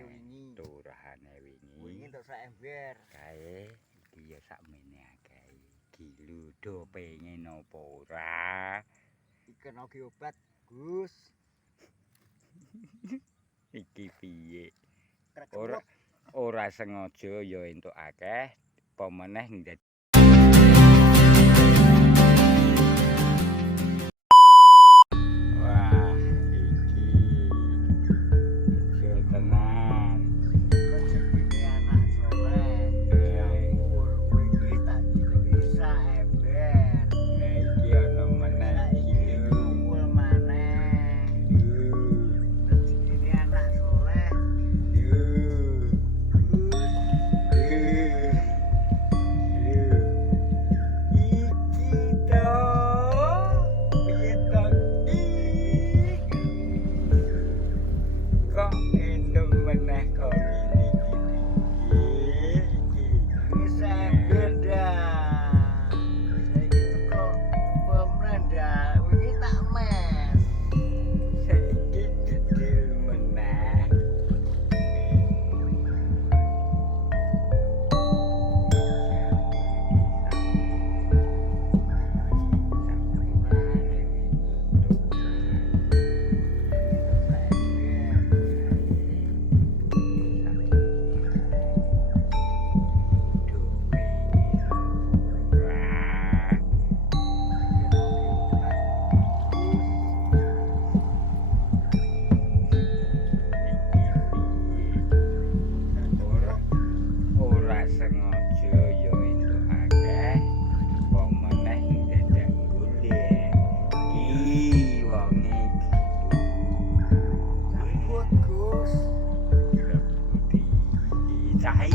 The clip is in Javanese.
wingi. Turahane wingi. Wingi entuk sak ember. Kae iki ya sakmene akeh. Gilu do pengen apa ora? Ikan oge obat, Gus. Iki piye? Ora Ora sengaja ya entuk akeh, apa meneh ndadi wah, iki ijo tenan. rezekine anak soleh. Jamur wingi tak diluki sak ember. Nah iki ana meneh Saiki kumpul maneh. Rezekine anak soleh. Ini sak ember dah. Saiki teko pemen dah. Wingi tak mes. Ora sengaja ya entuk akeh, wong meneh dadak golek. Iki wonge Takut, Gus. gitu. Rebuti. Cai